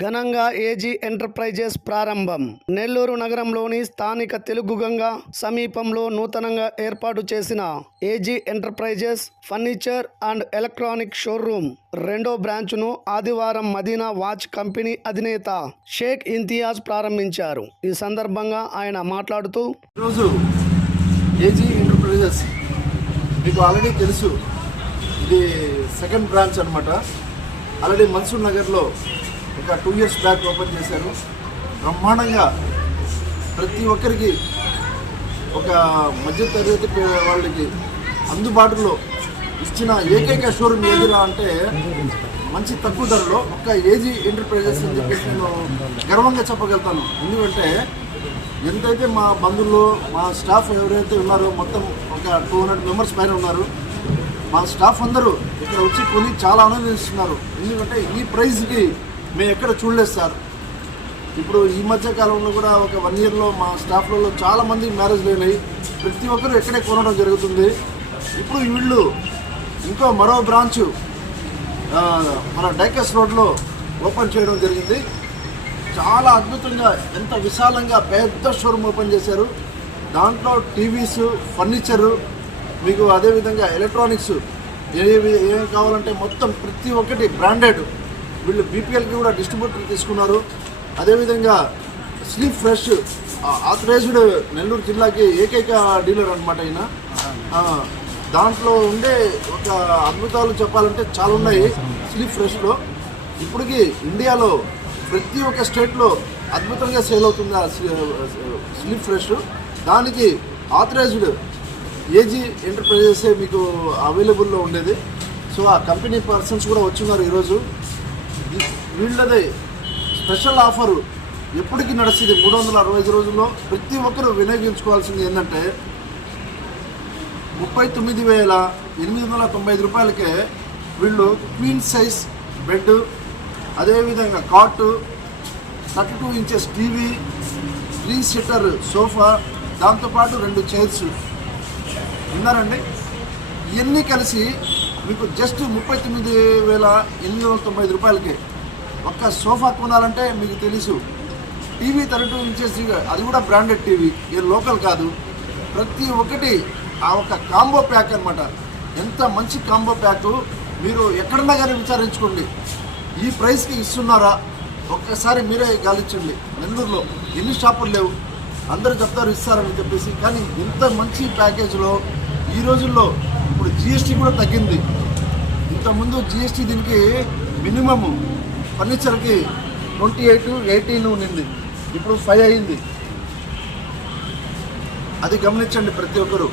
ఘనంగా AG enterprises ప్రారంభం. నెల్లూరు నగరంలోని స్థానిక తెలుగు గంగ సమీపంలో నూతనంగా ఏర్పాటు చేసిన AG enterprises furniture and electronic showroom రెండో బ్రాంచ్ను ఆదివారం మదీనా వాచ్ కంపెనీ అధినేత షేక్ ఇంతియాజ్ ప్రారంభించారు. ఈ సందర్భంగా ఆయన మాట్లాడుతూ ఈరోజు ఏజీ ఎంటర్ప్రైజెస్ మీకు ఆల్రెడీ తెలుసు ఇది సెకండ్ బ్రాంచ్ అనమాట ఆల్రెడీ మన్సూర్ నగర్లో ఒక టూ ఇయర్స్ బ్యాక్ ఓపెన్ చేశారు. బ్రహ్మాండంగా ప్రతి ఒక్కరికి ఒక మధ్య తరగతి వాళ్ళకి అందుబాటులో ఇచ్చిన ఏకైక షోరూమ్ ఏదిరా అంటే మంచి తక్కువ ధరలో ఒక ఏజీ ఎంటర్ప్రైజెస్ అని చెప్పేసి నేను గర్వంగా చెప్పగలుగుతాను. ఎందుకంటే ఎంతైతే మా బంధువులు మా స్టాఫ్ ఎవరైతే ఉన్నారో మొత్తం ఒక టూ హండ్రెడ్ మెంబర్స్ పైన ఉన్నారు మా స్టాఫ్ అందరూ ఇక్కడ వచ్చి కొని చాలా ఆనందిస్తున్నారు. ఎందుకంటే ఈ ప్రైజ్కి మేము ఎక్కడ చూడలేదు సార్. ఇప్పుడు ఈ మధ్య కాలంలో కూడా ఒక వన్ ఇయర్లో మా స్టాఫ్లలో చాలామంది మ్యారేజ్ అయినాయి ప్రతి ఒక్కరు ఎక్కడే కొనడం జరుగుతుంది. ఇప్పుడు వీళ్ళు ఇంకో మరో బ్రాంచ్ మన డైకస్ రోడ్లో ఓపెన్ చేయడం జరిగింది. చాలా అద్భుతంగా ఎంత విశాలంగా పెద్ద షోరూమ్ ఓపెన్ చేశారు. దాంట్లో టీవీస్ ఫర్నిచరు మీకు అదేవిధంగా ఎలక్ట్రానిక్స్ ఏవి ఏం కావాలంటే మొత్తం ప్రతి ఒక్కటి బ్రాండెడ్ వీళ్ళు బీపీఎల్కి కూడా డిస్ట్రిబ్యూటర్ తీసుకున్నారు. అదేవిధంగా స్లీప్ ఫ్రెష్ ఆథరైజ్డ్ నెల్లూరు జిల్లాకి ఏకైక డీలర్ అనమాట ఆయన దాంట్లో ఉండే ఒక అద్భుతాలు చెప్పాలంటే చాలా ఉన్నాయి స్లీప్ ఫ్రెష్లో ఇప్పటికి ఇండియాలో ప్రతి ఒక్క స్టేట్లో అద్భుతంగా సేల్ అవుతుంది ఆ స్లీప్ ఫ్రెష్ దానికి ఆథరైజ్డ్ ఏజీ ఎంటర్ప్రైజెస్ మీకు అవైలబుల్లో ఉండేది. సో ఆ కంపెనీ పర్సన్స్ కూడా వచ్చున్నారు ఈరోజు. వీళ్ళది స్పెషల్ ఆఫరు. ఎప్పటికీ నడుస్తుంది మూడు వందల అరవై ఐదు రోజుల్లో ప్రతి ఒక్కరూ వినియోగించుకోవాల్సింది ఏంటంటే ముప్పై తొమ్మిది వేల ఎనిమిది వందల తొంభై ఐదు రూపాయలకే వీళ్ళు క్వీన్ సైజ్ బెడ్ అదేవిధంగా cot thirty two inches TV three seater sofa దాంతోపాటు రెండు చైర్స్. విన్నారండి? ఇవన్నీ కలిసి మీకు జస్ట్ ముప్పై తొమ్మిది వేల ఎనిమిది వందల తొంభై ఐదు రూపాయలకి ఒక్క సోఫా కొనాలంటే మీకు తెలుసు. టీవీ థర్టీ టూ ఇంచెస్ అది కూడా బ్రాండెడ్ టీవీ ఇది లోకల్ కాదు. ప్రతి ఒక్కటి ఆ ఒక కాంబో ప్యాక్ అన్నమాట. ఎంత మంచి కాంబో ప్యాక్ మీరు ఎక్కడన్నా కానీ విచారించుకోండి. ఈ ప్రైస్కి ఇస్తున్నారా? ఒక్కసారి మీరే గాలించండి. నెల్లూరులో ఎన్ని షాపులు లేవు? అందరూ చెప్తారు ఇస్తారని చెప్పేసి కానీ ఇంత మంచి ప్యాకేజ్లో ఈ రోజుల్లో జిఎస్టీ కూడా తగ్గింది. ఇంతకుముందు జిఎస్టీ దీనికి మినిమమ్ ఫర్నిచర్కి ట్వంటీ ఎయిట్ ఎయిటీన్ ఉండింది. ఇప్పుడు ఫైవ్ అయింది. అది గమనించండి ప్రతి ఒక్కరు.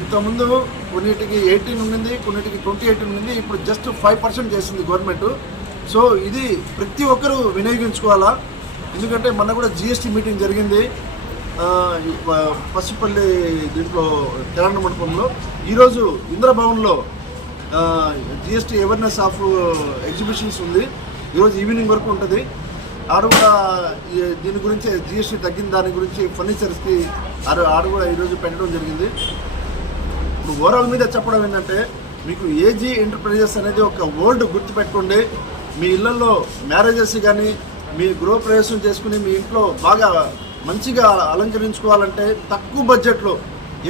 ఇంతకుముందు కొన్నిటికి ఎయిటీన్ ఉండింది కొన్నిటికి ట్వంటీ ఎయిటీన్ ఉండింది ఇప్పుడు జస్ట్ ఫైవ్ పర్సెంట్ చేసింది గవర్నమెంట్. సో ఇది ప్రతి ఒక్కరూ వినియోగించుకోవాలా? ఎందుకంటే మొన్న కూడా జిఎస్టీ మీటింగ్ జరిగింది. పసుపల్లి దీంట్లో తెలంగాణ మండపంలో ఈరోజు ఇంద్రభవన్లో జిఎస్టీ అవేర్నెస్ ఆఫ్ ఎగ్జిబిషన్స్ ఉంది. ఈరోజు ఈవినింగ్ వరకు ఉంటుంది. ఆడ కూడా దీని గురించి జిఎస్టీ తగ్గిన దాని గురించి ఫర్నిచర్స్కి ఆడ ఆడ కూడా ఈరోజు పెట్టడం జరిగింది. ఇప్పుడు ఓవరాల్ మీద చెప్పడం ఏంటంటే మీకు ఏజీ ఎంటర్ప్రైజెస్ అనేది ఒక వరల్డ్ గుర్తుపెట్టుకోండి. మీ ఇళ్ళలో మ్యారేజెస్ కానీ మీ గృహప్రవేశం చేసుకుని మీ ఇంట్లో బాగా మంచిగా అలంకరించుకోవాలంటే తక్కువ బడ్జెట్లో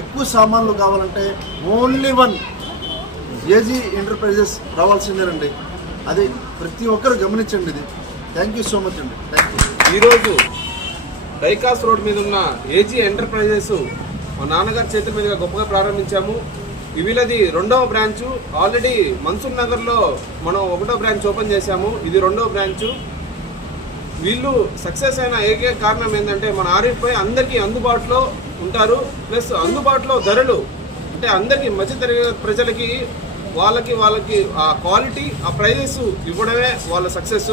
ఎక్కువ సామాన్లు కావాలంటే ఓన్లీ వన్ ఏజీ ఎంటర్ప్రైజెస్ రావాల్సిందేనండి. అది ప్రతి ఒక్కరు గమనించండి ఇది. థ్యాంక్ యూ సో మచ్ అండి. థ్యాంక్ యూ ఈరోజు డైకాస్ రోడ్ మీద ఉన్న ఏజీ ఎంటర్ప్రైజెస్ మా నాన్నగారి చేతుల మీదుగా గొప్పగా ప్రారంభించాము. వీళ్ళది రెండవ బ్రాంచ్. ఆల్రెడీ మన్సూర్ నగర్లో మనం ఒకటో బ్రాంచ్ ఓపెన్ చేశాము. ఇది రెండవ బ్రాంచ్. వీళ్ళు సక్సెస్ అయిన ఏకైక కారణం ఏంటంటే మన ఆరిఫ్ పై అందరికీ అందుబాటులో ఉంటారు. ప్లస్ అందుబాటులో ధరలు అంటే అందరికీ మధ్యతరగతి ప్రజలకి వాళ్ళకి వాళ్ళకి ఆ క్వాలిటీ ఆ ప్రైజెస్ ఇవ్వడమే వాళ్ళ సక్సెస్.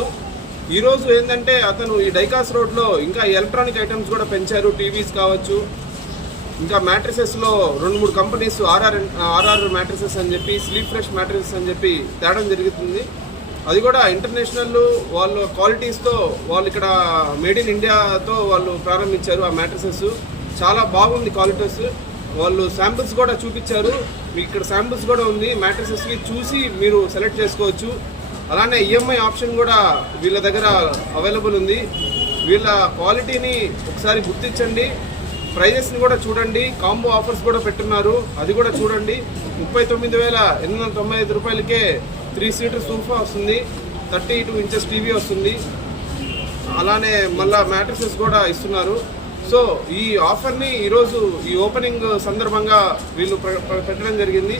ఈరోజు ఏంటంటే అతను ఈ డైకాస్ రోడ్లో ఇంకా ఎలక్ట్రానిక్ ఐటమ్స్ కూడా పెంచారు. టీవీస్ కావచ్చు ఇంకా మ్యాట్రిసెస్లో రెండు మూడు కంపెనీస్ ఆర్ఆర్ ఆర్ఆర్ మ్యాట్రిసెస్ అని చెప్పి స్లీప్ ఫ్రెష్ మ్యాట్రిసెస్ అని చెప్పి తేడం జరుగుతుంది. అది కూడా ఇంటర్నేషనల్ వాళ్ళ క్వాలిటీస్తో వాళ్ళు ఇక్కడ మేడ్ ఇన్ ఇండియాతో వాళ్ళు ప్రారంభించారు ఆ మ్యాట్రసెస్ చాలా బాగుంది క్వాలిటీస్ వాళ్ళు శాంపిల్స్ కూడా చూపించారు. మీకు ఇక్కడ శాంపిల్స్ కూడా ఉంది. మ్యాట్రసెస్కి చూసి మీరు సెలెక్ట్ చేసుకోవచ్చు. అలానే ఈఎంఐ ఆప్షన్ కూడా వీళ్ళ దగ్గర అవైలబుల్ ఉంది. వీళ్ళ క్వాలిటీని ఒకసారి గుర్తించండి. ప్రైజెస్ని కూడా చూడండి. కాంబో ఆఫర్స్ కూడా పెట్టున్నారు. అది కూడా చూడండి. ముప్పై తొమ్మిది వేల ఎనిమిది వందల తొంభై ఐదు రూపాయలకే త్రీ సీటర్ సోఫా వస్తుంది థర్టీ టూ ఇంచెస్ టీవీ వస్తుంది. అలానే మళ్ళా మ్యాట్రిసెస్ కూడా ఇస్తున్నారు. సో ఈ ఆఫర్ని ఈరోజు ఈ ఓపెనింగ్ సందర్భంగా వీళ్ళు పెట్టడం జరిగింది.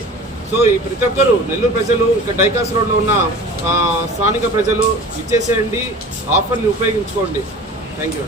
సో ఈ ప్రతి ఒక్కరు నెల్లూరు ప్రజలు ఇక్కడ డైకాస్ రోడ్లో ఉన్న స్థానిక ప్రజలు ఇచ్చేసేయండి ఆఫర్ని ఉపయోగించుకోండి. Thank you